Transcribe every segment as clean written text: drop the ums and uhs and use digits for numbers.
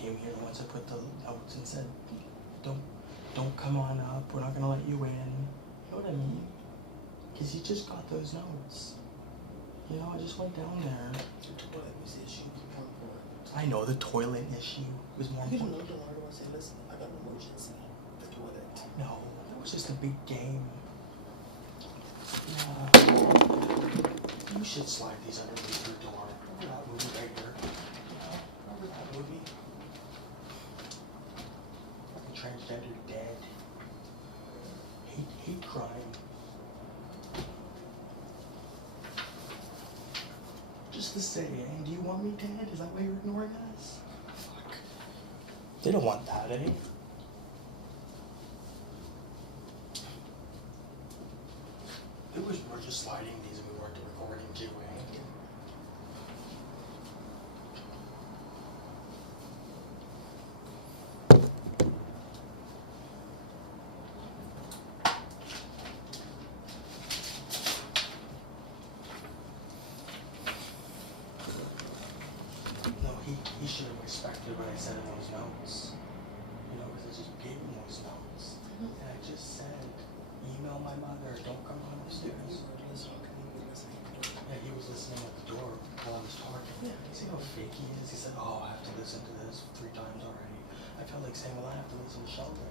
came here, the ones that put the notes and said, don't come on up, we're not gonna let you in. You know what I mean? Because he just got those notes. You know, I just went down there. The toilet was the issue was more important. I know the toilet issue was more You didn't important. know the water was saying, listen, I got an emergency. The toilet. No, it was just a big game. Yeah. You should slide these underneath your door. Remember that movie right here? Yeah, remember that movie? Fucking transgender dead. Hate crime. Just to say, do you want me dead? Is that why you're ignoring us? Fuck. They don't want that, eh? We're just sliding these and we weren't recording too, eh? No, he should have respected what I said in those notes. You know, because I just gave him those notes. And I just said, email my mother, don't come on the stairs. Yeah, he was listening at the door while I was talking. Yeah, you see how fake he is? He said, oh, I have to listen to this 3 times already. I felt like saying, well, I have to listen to Sheldon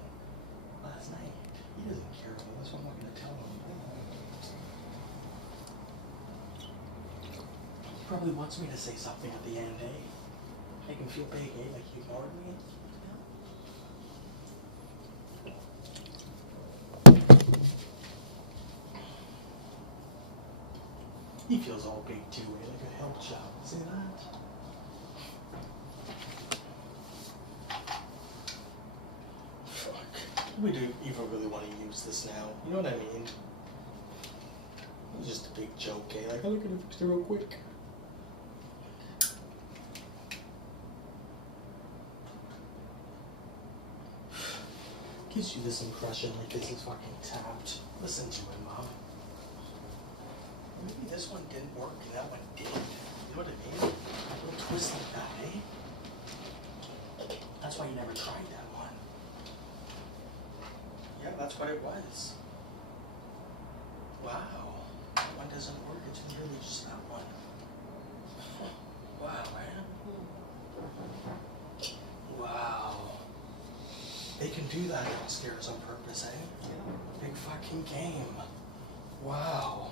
last night. He doesn't care, well, that's what I'm not going to tell him. He probably wants me to say something at the end, eh? Make him feel big, eh? Like he ignored me. He feels all big too, eh? Like a help child. See that? Fuck. We do even really want to use this now. You know what I mean? It was just a big joke, eh? Like, look at it, fix it real quick. Gives you this impression like this is fucking tapped. Listen to it, Mom. Maybe this one didn't work and that one did. You know what I mean? A little twist like that, eh? That's why you never tried that one. Yeah, that's what it was. Wow. That one doesn't work. It's really just that one. Wow, man. Wow. They can do that downstairs on purpose, eh? Yeah. Big fucking game. Wow.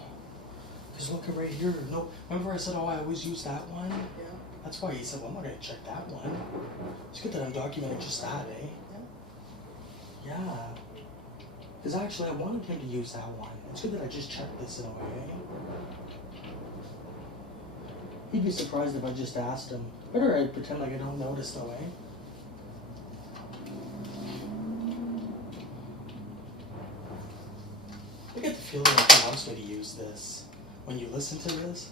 Because look right here. No, remember I said, oh, I always use that one? Yeah. That's why he said, well, I'm not going to check that one. It's good that I'm documenting just that, eh? Yeah. Yeah. Because actually, I wanted him to use that one. It's good that I just checked this in a way, eh? He'd be surprised if I just asked him. Better I pretend like I don't notice though, eh? I get the feeling like he wants me to use this. When you listen to this,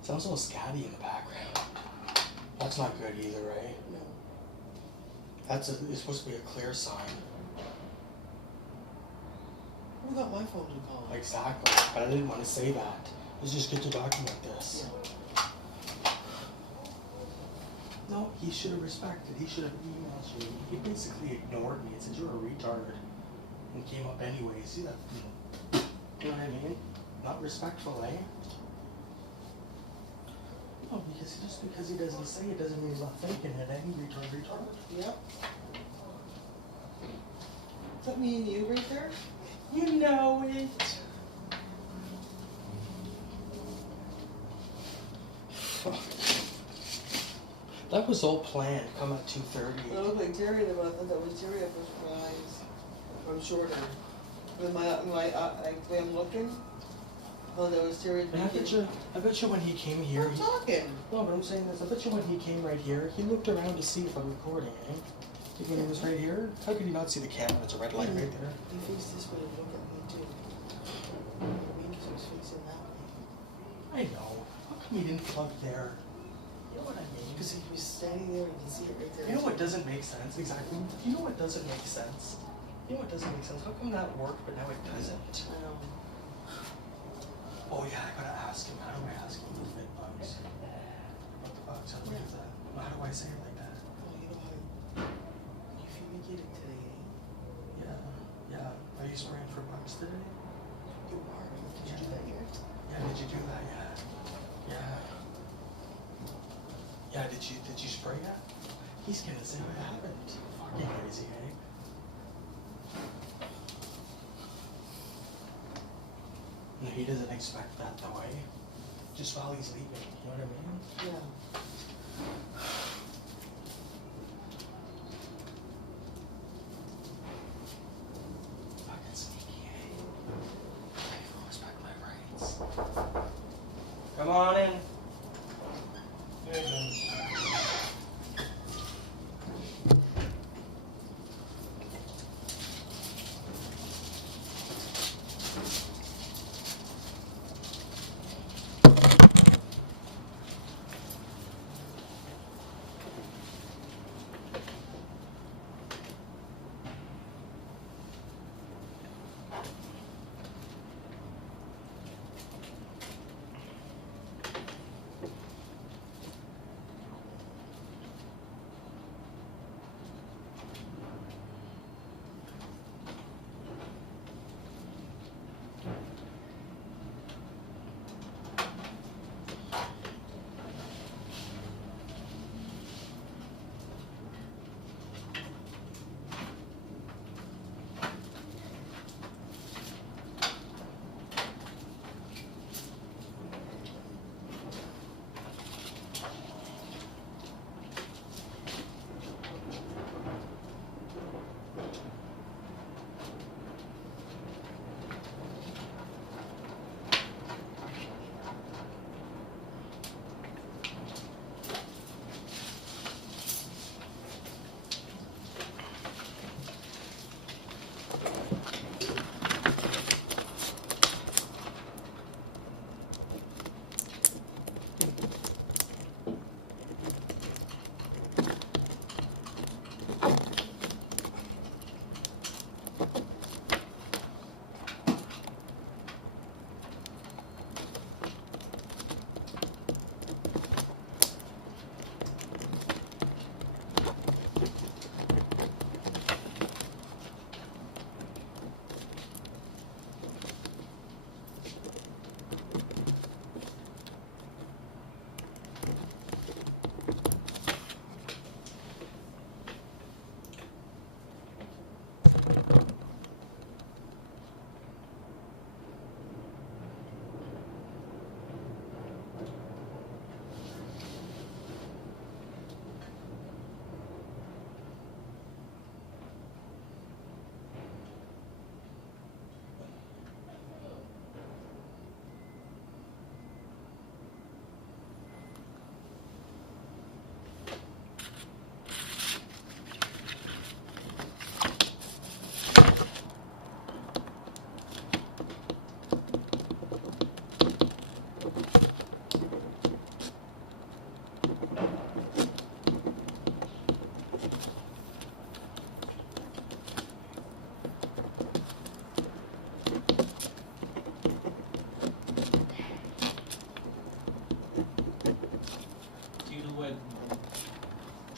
it sounds a little scatty in the background. That's not good either, right? No. It's supposed to be a clear sign. Who got my phone to call? Exactly, but I didn't want to say that. It's just good to document this. Yeah. No, he should have respected. He should have emailed you. He basically ignored me and said, you're a retard. And came up anyway. See that? You know what I mean? Not respectful, eh? No, because just because he doesn't say it doesn't mean he's not thinking it, eh? Retard. Yep. Is that me and you right there? You know it. Fuck. That was all planned. Come at 2:30. I look like Terry, but I thought that was Terry up my eyes. I'm shorter. With my like the way I'm looking. Oh, that was Terry. And I bet you when he came here. I'm talking. No, but I'm saying this. I bet you when he came right here, he looked around to see if I'm recording, eh? When he was right here, how could he not see the camera? It's a red light right there. He faced this way and looked at me too. Because he was facing that way. I know. How come he didn't plug there? You know what I mean? Because he was standing there and you can see it right there. You know what doesn't make sense? Exactly. You know what doesn't make sense? You know what doesn't make sense? How come that worked but now it doesn't? I know. Oh yeah, I gotta ask him. How do I ask him with fit bugs? What the bugs? How do I do that? How do I say it like that? Oh, you know how heated today, eh? Yeah. Are you spraying for bugs today? You are. Did you do that here? Yeah, did you do that? Yeah. Yeah, did you spray yet? He's gonna say what happened. Fucking crazy, eh? No, he doesn't expect that though, eh? Just while he's leaving, you know what I mean? Yeah. Fucking sneaky, eh? I don't respect my rights. Come on in. There you go.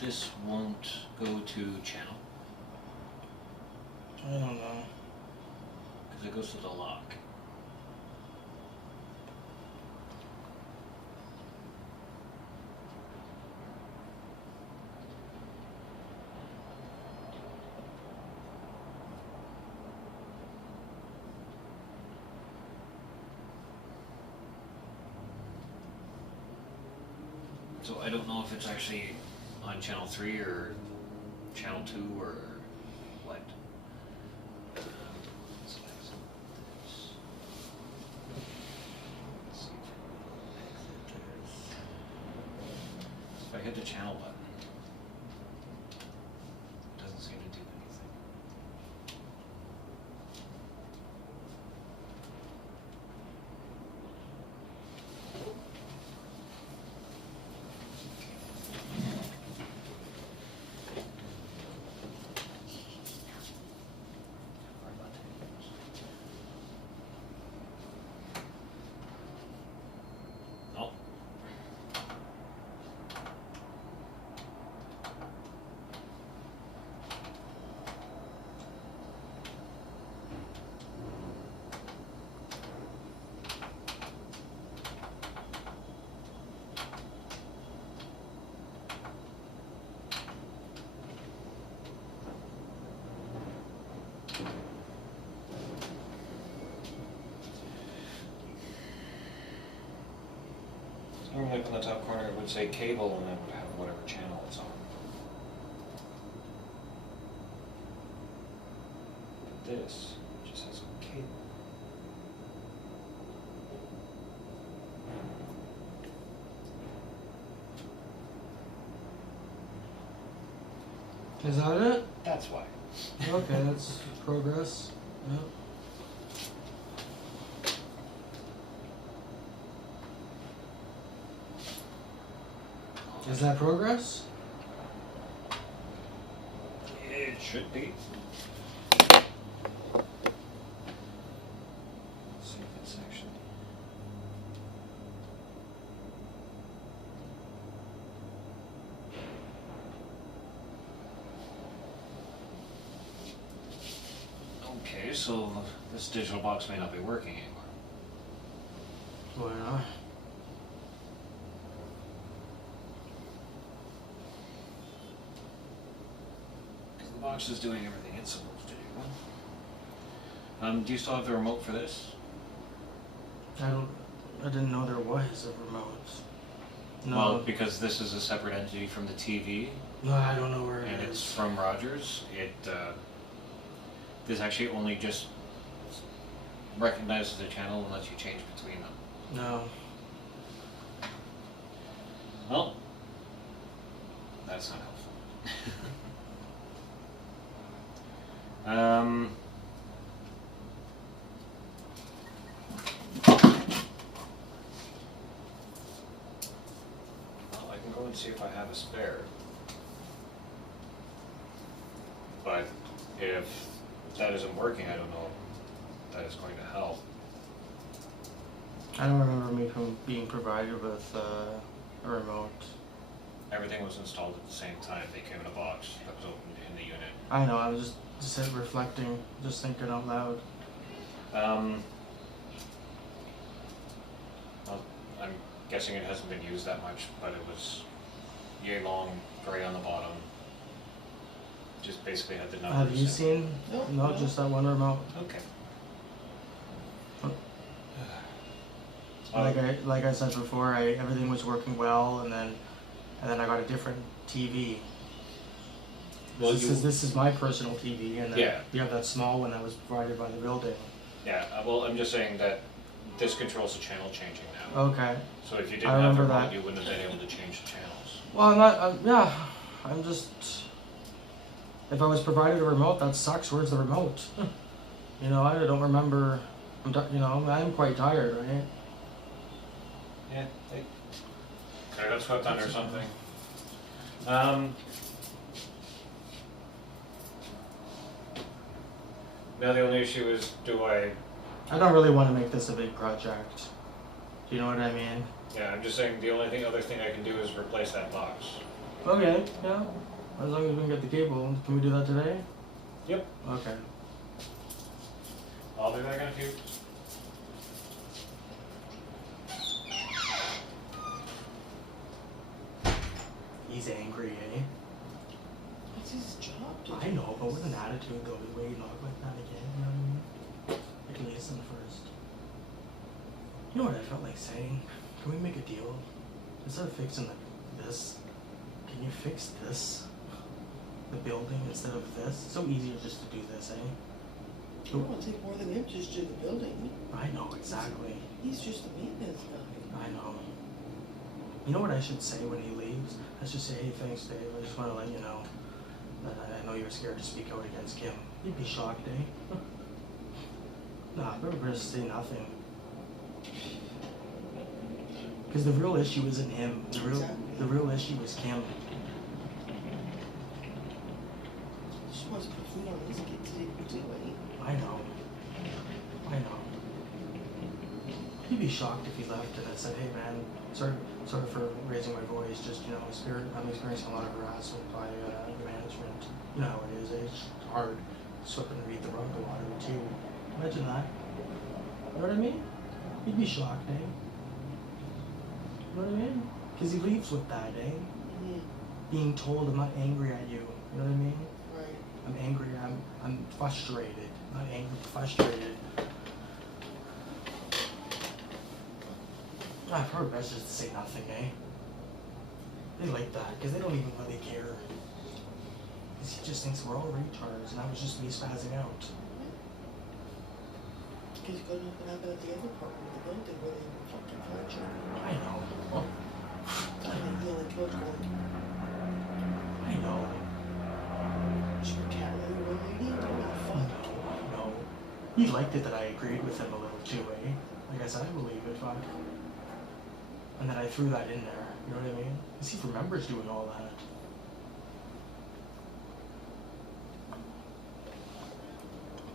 This won't go to channel I don't know. because it goes to the lock. So I don't know if it's actually on channel 3 or channel 2 or what. If I hit the channel button, it doesn't seem to do anything. Nope. Normally up in the top corner it would say cable and it would have whatever channel it's on. But this just has cable. Is that it? That's why. Okay, that's progress. Yep. Is that progress? It should be. Let's see if it's actually. Okay, so this digital box may not be working anymore. Why not? The box is doing everything it's supposed to do. Do you still have the remote for this? I didn't know there was a remote. No. Well, because this is a separate entity from the TV, No, I don't know where it and is. it's from Rogers. This actually only just recognizes the channel and lets you change between them. No. Well, that's not helpful. Well, I can go and see if I have a spare. But if that isn't working, I don't know if that is going to help. I don't remember me being provided with a remote. Everything was installed at the same time. They came in a box that was opened in the unit. I know, I was just reflecting, just thinking out loud. Well, I'm guessing it hasn't been used that much, but it was yay long, gray on the bottom. Just basically had the numbers. Have you seen? No, No, no. just that one remote. Okay. Like I said before, everything was working well, and then I got a different TV. Well, This is my personal TV, and then Yeah. you have that small one that was provided by the building. Yeah, well, I'm just saying that this controls the channel changing now. Okay. So if you I didn't have the remember remote, that. you wouldn't have been able to change the channels. Well, I'm not. Yeah, I'm just. If I was provided a remote, that sucks. Where's the remote? You know, I don't remember. I'm quite tired, right? Yeah, I got swept under something. Now the only issue is, I don't really want to make this a big project. Do you know what I mean? yeah, I'm just saying the only other thing I can do is replace that box. Okay, yeah. As long as we can get the cable, can we do that today? Yep. Okay. I'll be back in a few. He's angry, eh? It's his job to I know, but with an attitude though, the way he knocked like that again, you know what I mean? Like listen first. You know what I felt like saying? Can we make a deal? Instead of fixing this, can you fix this? The building instead of this? It's so easier just to do this, eh? It won't take more than him to just do the building. I know, exactly. He's just the maintenance guy. I know. You know what I should say when he leaves? I should say, hey, thanks, Dave. I just want to let you know that I know you're scared to speak out against Kim. You'd be shocked, eh? Nah, we're gonna say nothing. Because the real issue isn't him. The real issue is Kim. Just wants to put food on his kids too, eh? I know. I know. He'd be shocked if he left and I said, hey man, sorry for raising my voice, just, you know, I'm experiencing a lot of harassment by the management. You know how it is, eh? It's hard slipping underneath the rug a lot of it too. Imagine that. You know what I mean? He'd be shocked, eh? You know what I mean? Because he leaves with that, eh? Mm-hmm. Being told I'm not angry at you. You know what I mean? Right. I'm angry. I'm frustrated. Not angry, frustrated. I've heard residents say nothing, eh? They like that because they don't even really care. He just thinks we're all retards, and that was just me spazzing out. Because you're gonna happen at the other part of the building where they were fucking furniture. I know. Well, And the only coach going, I know. you're carrying the one lady? Oh, I fuck. know. He liked it that I agreed with him a little too, eh? Like I said, I believe it, fuck. And then I threw that in there, you know what I mean? Because he remembers doing all that.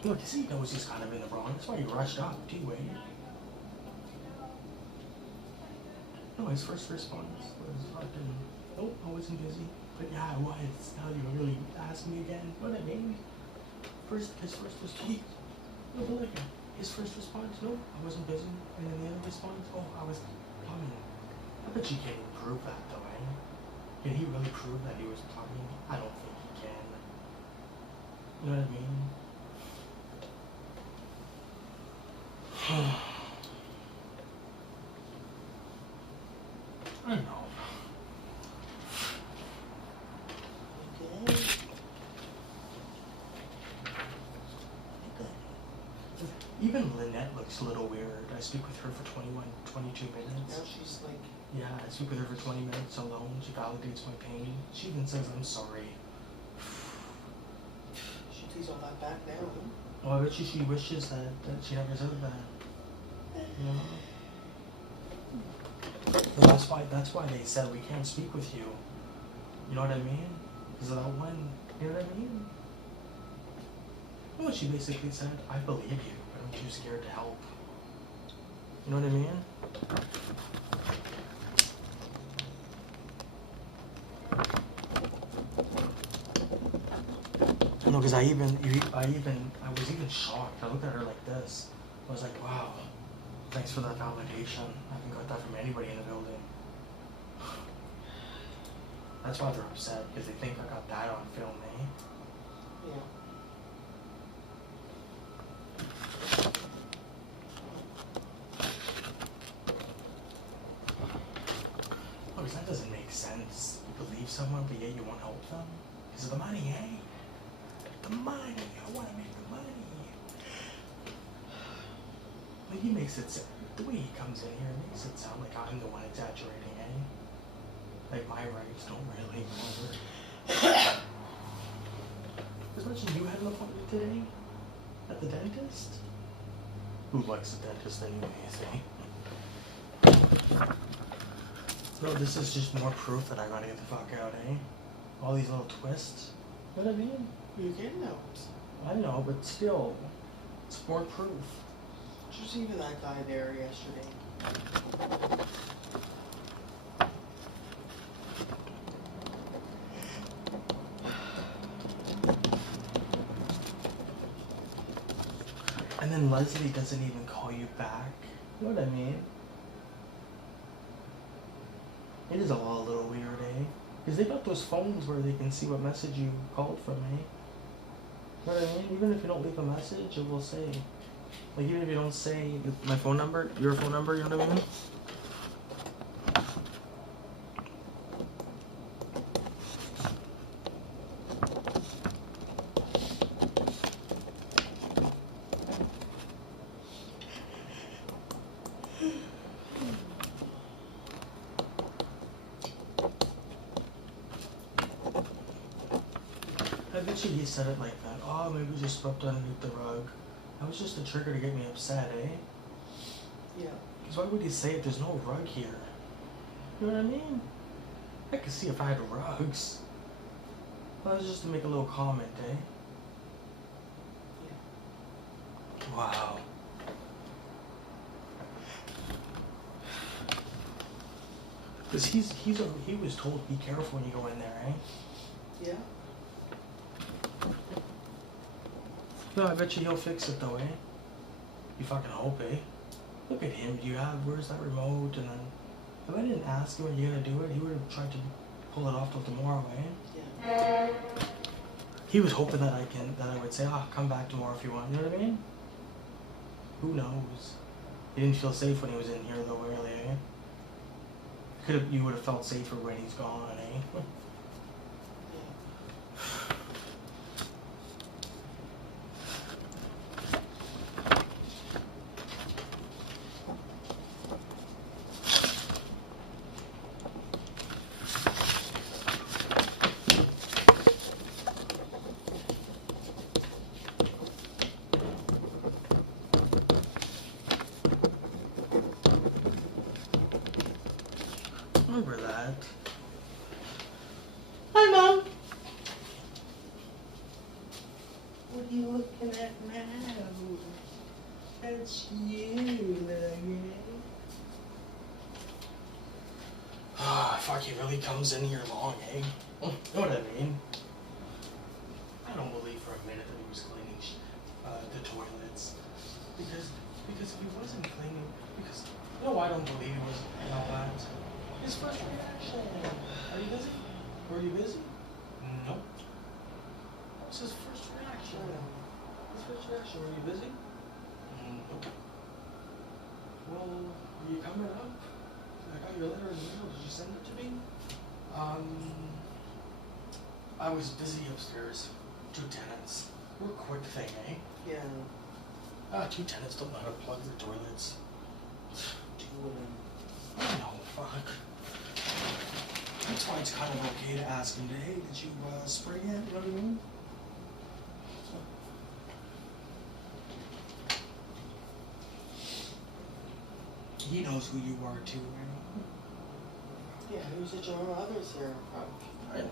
Look, he knows he's kind of in the wrong. That's why he rushed up, too, eh? No, his first response was fucking, nope, I wasn't busy. But yeah, I was. Now you really ask me again. You know what I mean? His first response, no, but like, his first response, nope, I wasn't busy. And then the other response, oh, I was plumbing. I bet you can't prove that though, eh? Can he really prove that he was plumbing? I don't think he can. You know what I mean? I don't know. Okay. Even Lynette looks a little weird. I speak with her for 22 minutes. Now she's like, Yeah, I speak with her for 20 minutes alone. She validates my pain. She even says, I'm sorry. she takes all that back now, huh? Well, I bet you she wishes that she never said that. You know? But that's why they said we can't speak with you. You know what I mean? Because of that one, you know what I mean? Well, she basically said, I believe you, but I'm too scared to help. You know what I mean? No, because I was even shocked. I looked at her like this. I was like, wow, thanks for that validation. I haven't got that from anybody in the building. That's why they're upset, because they think I got that on film, eh? Yeah. Oh, because that doesn't make sense. You believe someone, but yet you won't help them? Because of the money, eh? The money! I want to make the money! Like, he makes it sound, the way he comes in here, makes it sound like I'm the one exaggerating, eh? Like, my rights don't really matter. As much as you had an appointment today? At the dentist? Who likes the dentist anyways, eh? No, this is just more proof that I gotta get the fuck out, eh? All these little twists. You know what I mean? You can know. I know, but still, it's more proof. Just even that guy there yesterday. And then Leslie doesn't even call you back. You know what I mean? It is all a little weird, eh? Because they got those phones where they can see what message you called from, eh? You know what I mean? Even if you don't leave a message, it will say. Like, even if you don't say my phone number, your phone number, you know what I mean? I bet you he said it like that. Oh, maybe we just swept underneath the rug. That was just a trigger to get me upset, eh? Yeah. Because why would he say it? There's no rug here. You know what I mean? I could see if I had rugs. That was just to make a little comment, eh? Yeah. Wow. Because he was told, be careful when you go in there, eh? Yeah. No, I bet you he'll fix it though, eh? You fucking hope, eh? Look at him, where's that remote? And then, if I didn't ask him when you're gonna do it, he would have tried to pull it off till tomorrow, eh? Yeah. He was hoping that I would say, come back tomorrow if you want. You know what I mean? Who knows? He didn't feel safe when he was in here though, really, eh? You would have felt safer when he's gone, eh? Remember that. Hi, Mom. What are you looking at now? That's you, little Fuck, he really comes in here long, eh? You know what I mean? I don't believe for a minute that he was cleaning the toilets. Because if he wasn't cleaning, no, I don't believe he was, you know that. His first reaction. Are you busy? Were you busy? No. What was his first reaction? Were you busy? Nope. Well, are you coming up? I got your letter in the mail. Did you send it to me? I was busy upstairs. 2 tenants. Real quick thing, eh? Yeah. 2 tenants don't know how to plug their toilets. I know, fuck. That's why it's kind of okay to ask him, hey, did you spray it? You know what I mean? He knows who you are too, you know? Yeah, who's the general others here? I know.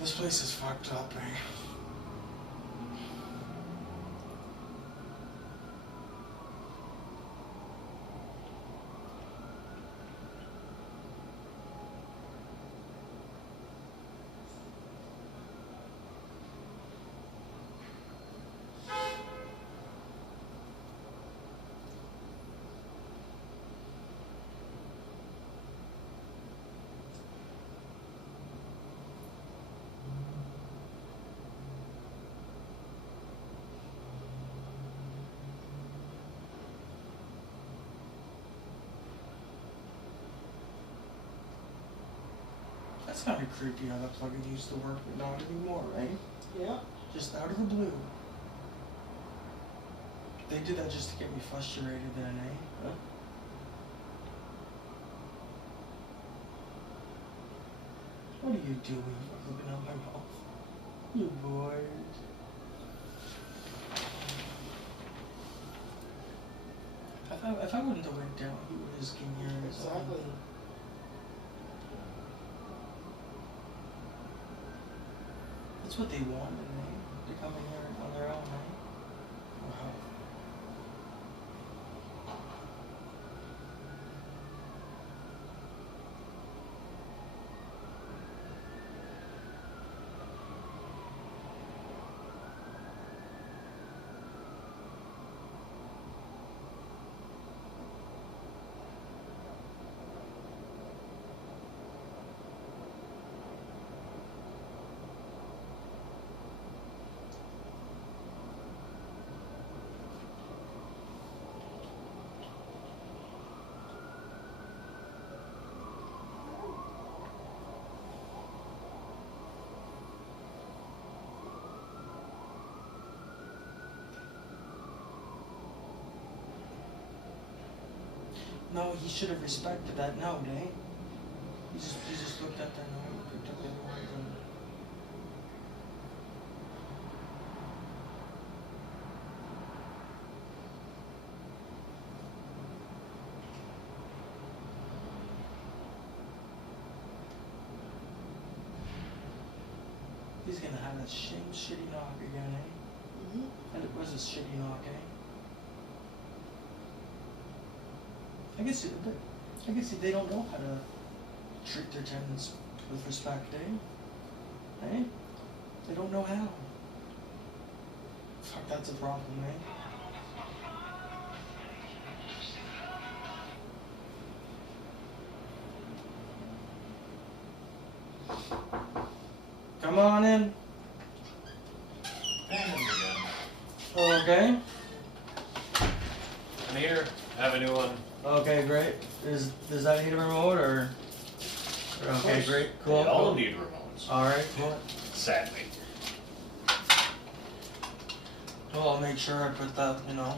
This place is fucked up, eh? That's kind of creepy how that plugin used to work, but not anymore, right? Yeah. Just out of the blue. They did that just to get me frustrated then, eh? Huh? What are you doing? Looking at my mouth. You bored? If I wouldn't have went down, he would have just came here and Exactly. That's what they wanted, eh? To come in here on their own, eh? Wow. No, he should have respected that note, eh? He just looked at that note, picked up the other ones, and... He's gonna have that shitty knock again, eh? Mm-hmm. And it was a shitty knock, eh? I guess they don't know how to treat their tenants with respect, eh? Eh? They don't know how. Fuck, that's a problem, eh? Come on in. And again. Okay. I'm here. I have a new one. Okay, great. Does that need a remote or? Okay, course. great. Cool. They all Cool. need remotes. Alright, cool. Sadly. Well, I'll make sure I put that, you know.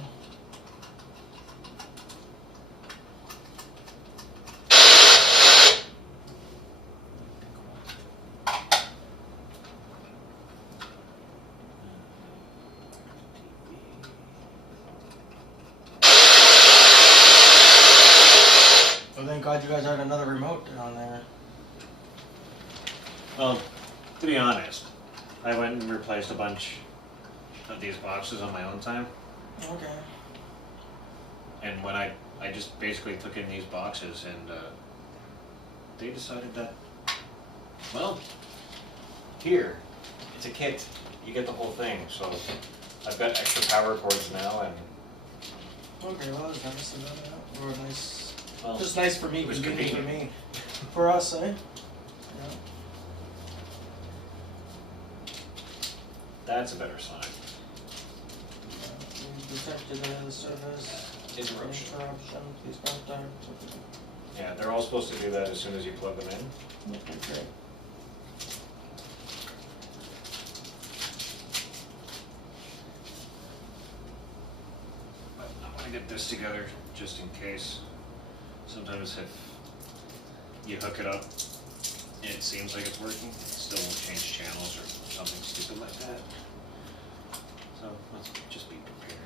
Oh, thank God you guys had another remote down there. Well, to be honest, I went and replaced a bunch of these boxes on my own time. Okay. And when I just basically took in these boxes and they decided that, well, here, it's a kit, you get the whole thing. So I've got extra power cords now and... Okay, well, that was nice of that. Or nice. Well, Just nice for me, it was convenient for convenient. me. For us, eh? Yeah. That's a better sign. Detected the service. Interruption. Please contact. Yeah, they're all supposed to do that as soon as you plug them in. Okay, great. But I'm gonna get this together just in case. Sometimes if you hook it up and it seems like it's working, it still won't change channels or something stupid like that. So let's just be prepared.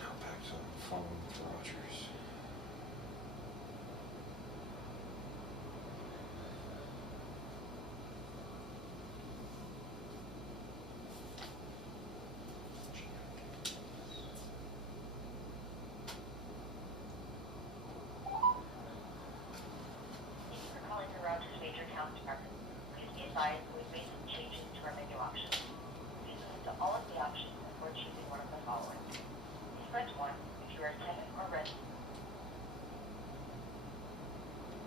Now back to the phone with Rogers. Calling the Rogers Major Account Department. Please be advised we've made some changes to our menu options. Please listen to all of the options before choosing one of the following. Please press 1 if you are a tenant or resident.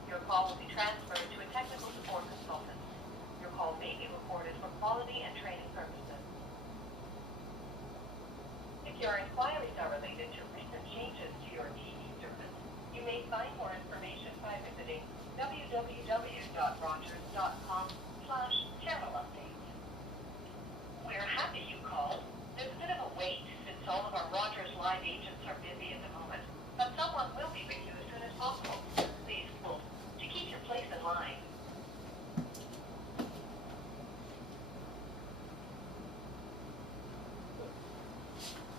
Your call will be transferred to a technical support consultant. Your call may be recorded for quality and training purposes. If your inquiries are related to recent changes to your TV service, you may find more information by visiting www.rogers.com/channel updates. We're happy you called. There's a bit of a wait since all of our Rogers Live agents are busy at the moment, but someone will be with you as soon as possible. Please hold to keep your place in line.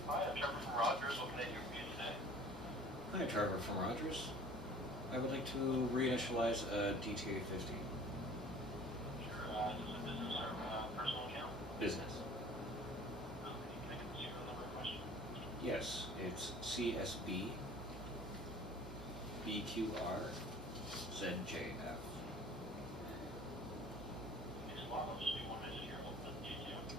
Hi, I'm Trevor from Rogers. What can I do for you today? Hi, Trevor from Rogers. I would like to reinitialize a DTA 50 Sure. Is this a business or personal account? business. Okay. Can I get the serial number in question? Yes, it's CSB BQR ZJF. Thanks a lot. I'll just do 1 minute here. I'll put the account.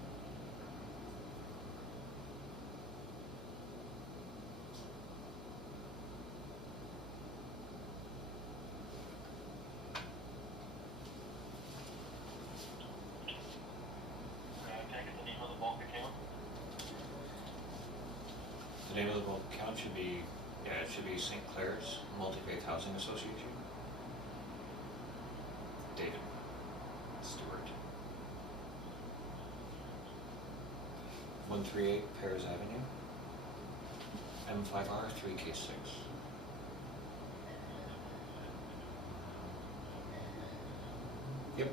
Can I get the name of the bulk account? The name of the bulk account should be, yeah, it should be St. Clare's Multifaith Housing Association. David Stewart. 138 Pears Avenue. M5R 3K6. Yep.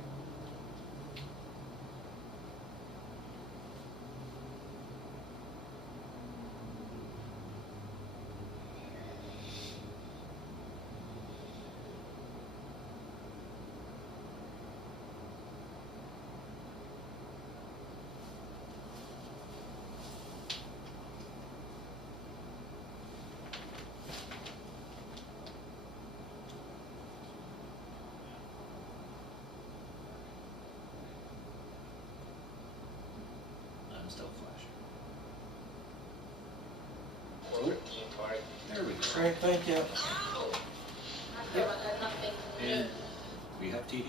There we go. Great, thank you. Yep. And we have TV.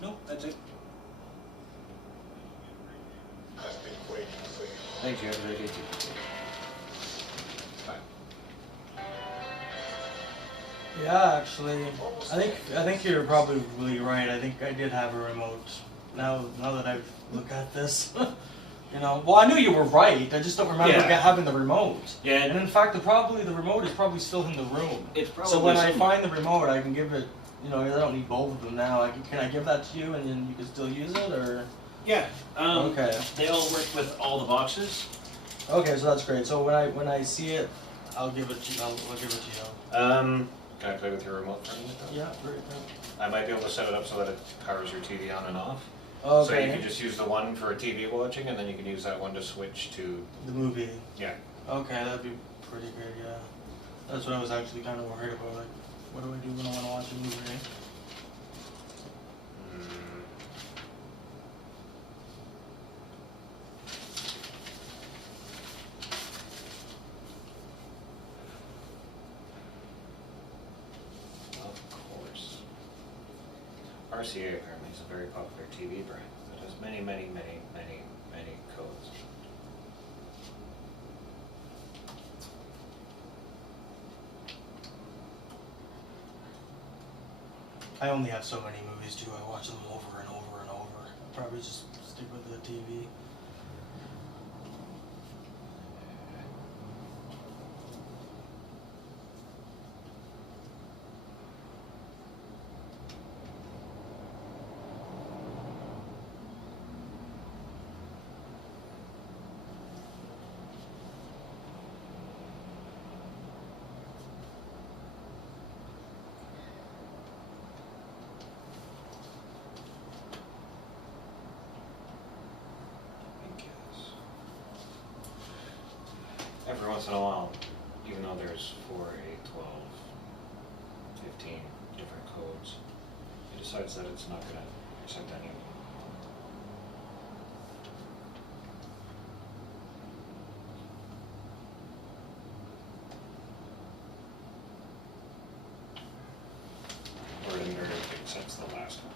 Nope, that's it. Thank you, have a great day too. Bye. Yeah, actually, I think you're probably right. I think I did have a remote. Now that I look at this, you know. Well, I knew you were right. I just don't remember Yeah. having the remote. Yeah. And in fact, the remote is probably still in the room. It's probably so when I somewhere. find the remote, I can give it. You know, I don't need both of them now. Can I give that to you, and then you can still use it, or? Yeah. Okay. They all work with all the boxes. Okay, so that's great. So when I see it, I'll give it to you. I'll give it to you. Can I play with your remote for a minute? Though? Yeah, great. I might be able to set it up so that it powers your TV on and off. Okay. So you can just use the one for TV watching, and then you can use that one to switch to The movie. Yeah. Okay, that'd be pretty good. Yeah, that's what I was actually kind of worried about. Like, what do I do when I want to watch a movie? Of course. RCA apparently is a very popular TV brand that has many, many, many, many, many codes. I only have so many movies too. I watch them over and over and over. I'll probably just stick with the TV. Every once in a while, even though there's 4, 8, 12, 15 different codes, it decides that it's not going to accept any of them. Or it invariably accepts the last one.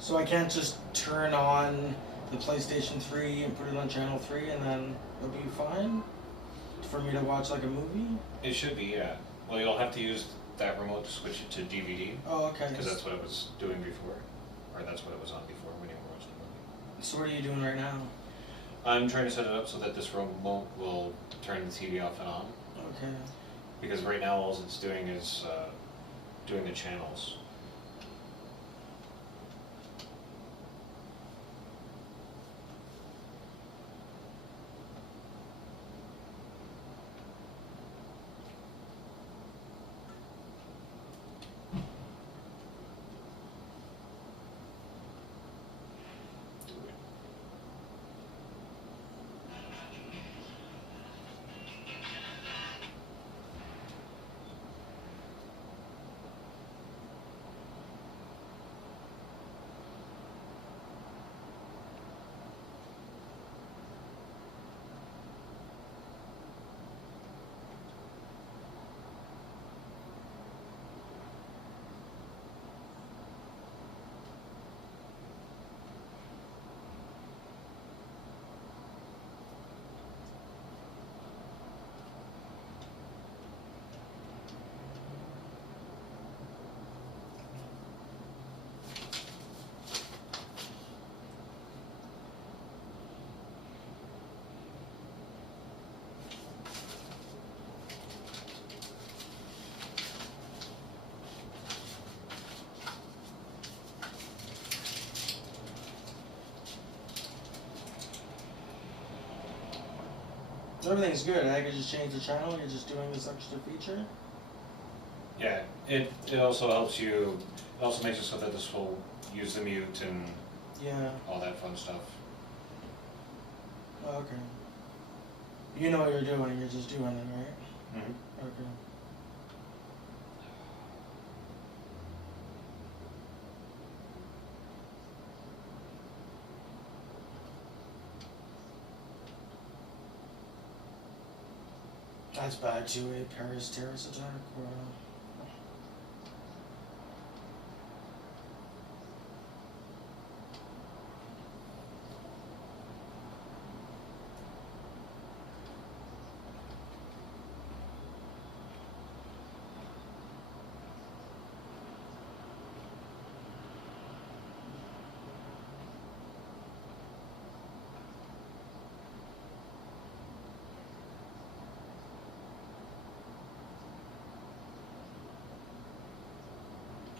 So I can't just turn on the PlayStation 3 and put it on channel 3 and then it'll be fine for me to watch like a movie? It should be, yeah. Well, you'll have to use that remote to switch it to DVD. Oh, okay. Because that's what it was doing before. Or that's what it was on before when you were watching the movie. So what are you doing right now? I'm trying to set it up so that this remote will turn the TV off and on. Okay. Because right now all it's doing is doing the channels. Everything's good. I could just change the channel. You're just doing this extra feature. Yeah, it also helps you, it also makes it so that this will use the mute and Yeah. all that fun stuff. Okay. You know what you're doing. You're just doing it, right? Mm-hmm. Okay. That's bad too, a Paris terrorist attack. Or...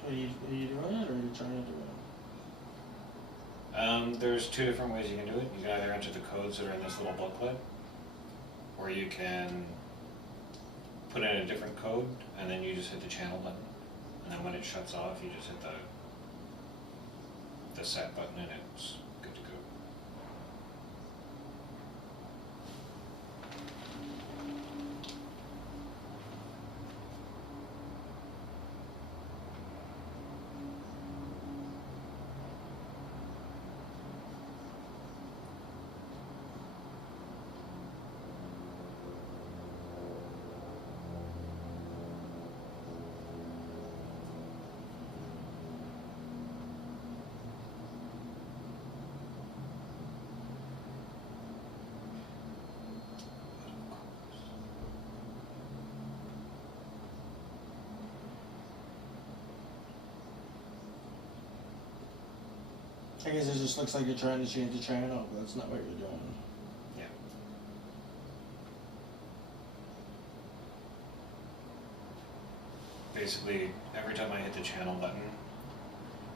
Are you doing it or are you trying to do it? There's two different ways you can do it. You can either enter the codes that are in this little booklet, or you can put in a different code and then you just hit the channel button. And then when it shuts off, you just hit the set button and it's good to go. I guess it just looks like you're trying to change the channel, but that's not what you're doing. Yeah. Basically, every time I hit the channel button,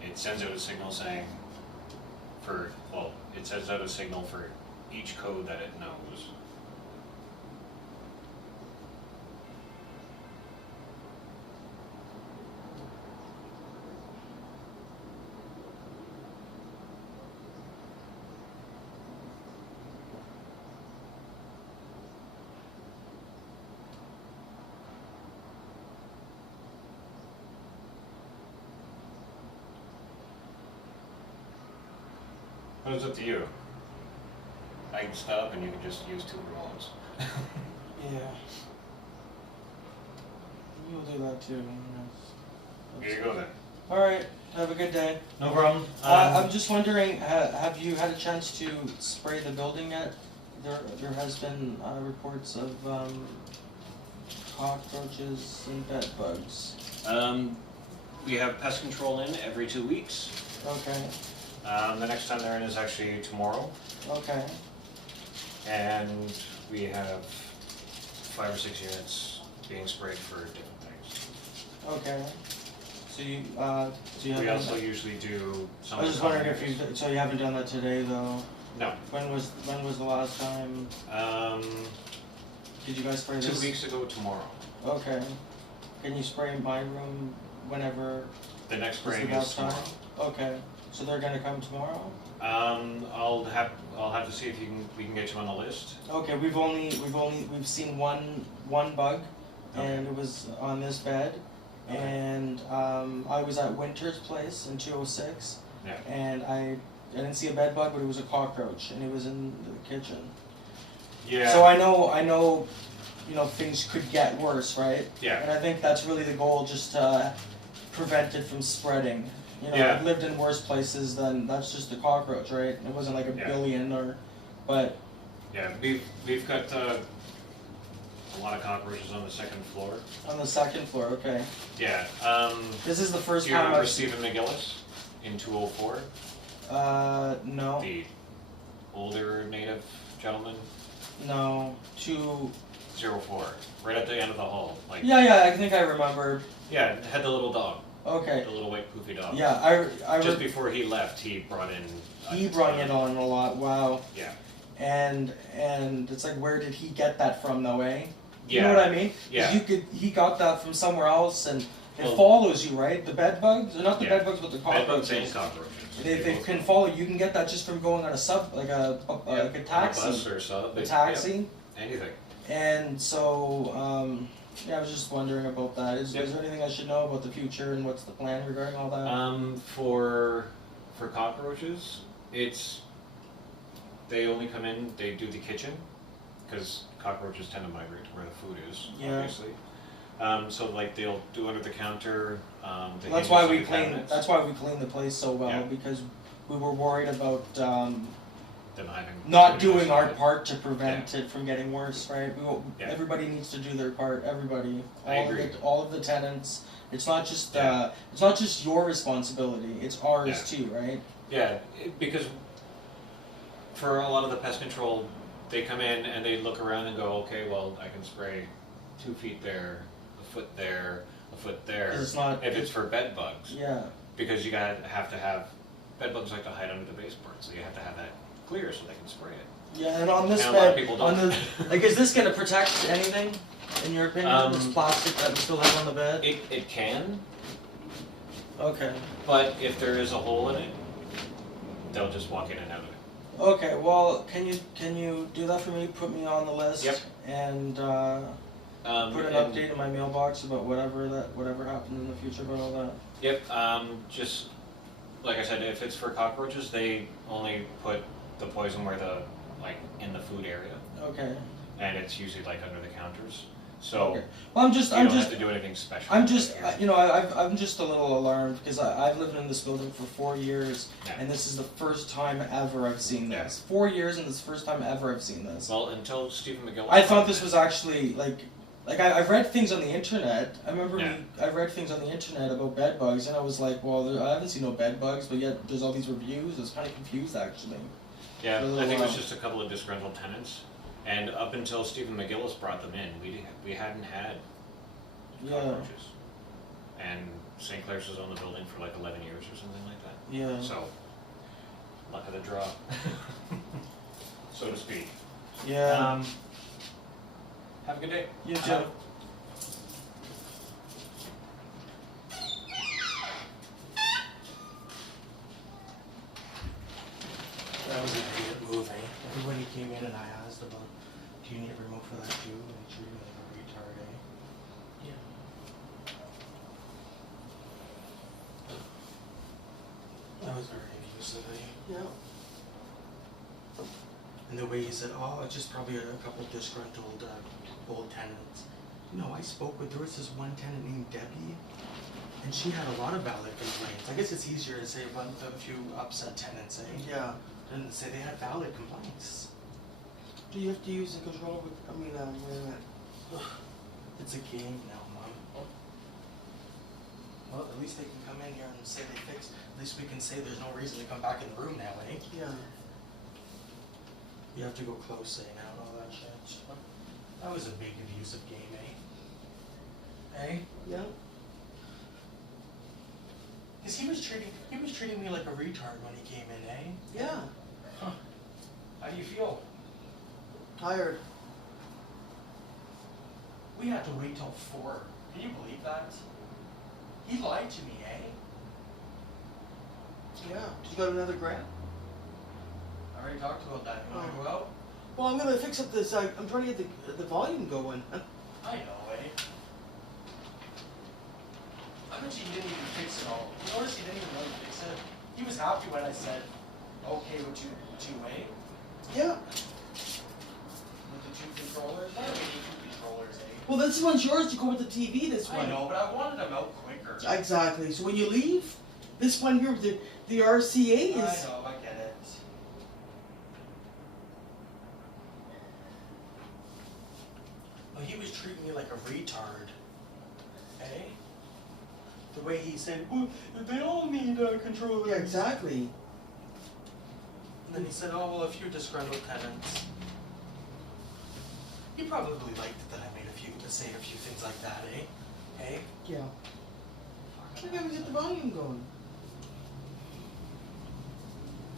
it sends out a signal saying it sends out a signal for each code that it knows. But it's up to you. I can stop and you can just use two remotes. Yeah. You'll do that too. Here you go then. Alright, have a good day. No problem. I'm just wondering, have you had a chance to spray the building yet? There has been reports of cockroaches and bed bugs. We have pest control in every 2 weeks. Okay, The next time they're in is actually tomorrow. okay, And we have 5 or 6 units being sprayed for different things. okay. So you have. We also usually do some. I was just wondering if you. So you haven't done that today though. No. When was the last time? Did you guys spray this? 2 weeks ago tomorrow. Okay. Can you spray my room whenever? The next is spraying the is best time? tomorrow. Okay. So they're gonna come tomorrow? I'll have to see if we can get you on the list. Okay. We've seen one bug, and it was on this bed, Okay. and I was at Winter's place in 206, Yeah. and I didn't see a bed bug, but it was a cockroach, and it was in the kitchen. Yeah. So I know, things could get worse, right? Yeah. And I think that's really the goal, just to prevent it from spreading. Yeah. I've lived in worse places than that's just a cockroach, right? It wasn't like a Yeah. billion but Yeah, we've got a lot of cockroaches on the second floor. on the second floor, okay. Yeah. This is the first Do you time remember I've Stephen McGillis in 204? no, The older native gentleman? no, 04, right at the end of the hall. Like, yeah, I think I remember, yeah, had the little dog, okay. the little white poofy dog. Yeah, Just before he left, he brought in. he brought it on a lot, wow. Yeah. And it's like, where did he get that from though, eh? You Yeah. know what I mean? 'Cause Yeah. he got that from somewhere else, and it Well- follows you, right? The bed bugs, or not the Yeah. bed bugs, but the Bed bugs and cockroaches. cockroaches. They can follow. You can get that just from going on a sub, like a taxi, A bus or sub. a taxi. Yeah, anything. And so, I was just wondering about that. Is Yep. there anything I should know about the future and what's the plan regarding all that? For cockroaches, they only come in. They do the kitchen, because cockroaches tend to migrate to where the food is, Yeah. obviously. So like they'll do under the counter. They That's hinges why on we the clean. cabinets, That's why we clean the place so well, Yeah. because we were worried about them having not food doing our inside. part to prevent it from getting worse, right? Yeah. Everybody needs to do their part. Everybody, I agree. all of the tenants. It's not just Yeah. it's not just your responsibility. It's ours too, right? Yeah, because for a lot of the pest control, they come in and they look around and go, okay, well, I can spray 2 feet there, a foot there, a foot there. It's not. If it's for bed bugs, Yeah. because you have to have bed bugs like to hide under the baseboard, so you have to have that clear so they can spray it. Yeah, and on this And a lot of bed, people on don't. the like, is this gonna protect anything? In your opinion, this plastic that we still have on the bed? It can, Okay. but if there is a hole in it, they'll just walk in and out of it. Okay. Well, can you do that for me? Put me on the list. Yep. And put an and- update in my mailbox about whatever happens in the future about all that. Yep, just like I said, if it's for cockroaches, they only put the poison where in the food area, Okay. and it's usually like under the counters. So Okay. Well, I'm you just don't have to do anything special. I'm just a little alarmed because I've lived in this building for 4 years, Yeah. and this is the first time ever I've seen Yeah. this. 4 years, and this is the first time ever I've seen this. Well, until Stephen McGill. I thought this was actually I've read things on the internet. I remember Yeah. I read things on the internet about bed bugs, and I was like, well, I haven't seen no bed bugs, but yet there's all these reviews. I was kind of confused actually. Yeah, for a little I think it was while. just a couple of disgruntled tenants, and up until Stephen McGillis brought them in, we hadn't had Yeah. cockroaches, and St. Clair's was on the building for like 11 years or something like that. Yeah. So, luck of the draw, so to speak. Yeah. Have a good day. You too. That was an idiot move, eh? Everybody came in and I asked about, do you need a remote for that too? And they treated me like a retard, eh? Yeah. That was very abusive, eh? Yeah. And the way he said, oh, it's just probably a couple disgruntled old tenants. No, I spoke with, there was this one tenant named Debbie, and she had a lot of valid complaints. I guess it's easier to say about a few upset tenants, eh? Yeah. Than to say they had valid complaints. Do you have to use the controller with, wait a minute. It's a game now, Mom. Well, at least they can come in here and say they fixed. At least we can say there's no reason to come back in the room now, eh? Yeah. You have to go close, eh, now and all that shit. That was a big abusive game, eh? Eh? Yeah. Cause he was treating me like a retard when he came in, eh? Yeah. Huh. How do you feel? Tired. We had to wait till 4. Can you believe that? He lied to me, eh? Yeah. You got another grant? I already talked about that. You wanna Oh. go out? Well, I'm gonna fix up this. I'm trying to get the volume going. I know, eh? I bet you he didn't even fix it all. You notice he didn't even really fix it? He was happy when I said, okay with two eh? Yeah. With the 2 controllers? Why do we need 2 controllers, eh? Well, this one's yours to go with the TV. This I one. know, but I wanted them out quicker. Exactly. So when you leave, this one here, the RCA I is. know, I get it. But he was treating me like a retard. Eh? The way he said, well, they all need controllers. Yeah, exactly. And then he said, oh, well, a few disgruntled tenants. He probably liked it that I made say a few things like that, eh? Eh? Yeah. We're gonna get the volume going.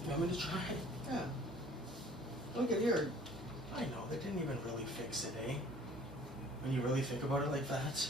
You want me to try? Yeah. Look at here. I know, they didn't even really fix it, eh? When you really think about it like that.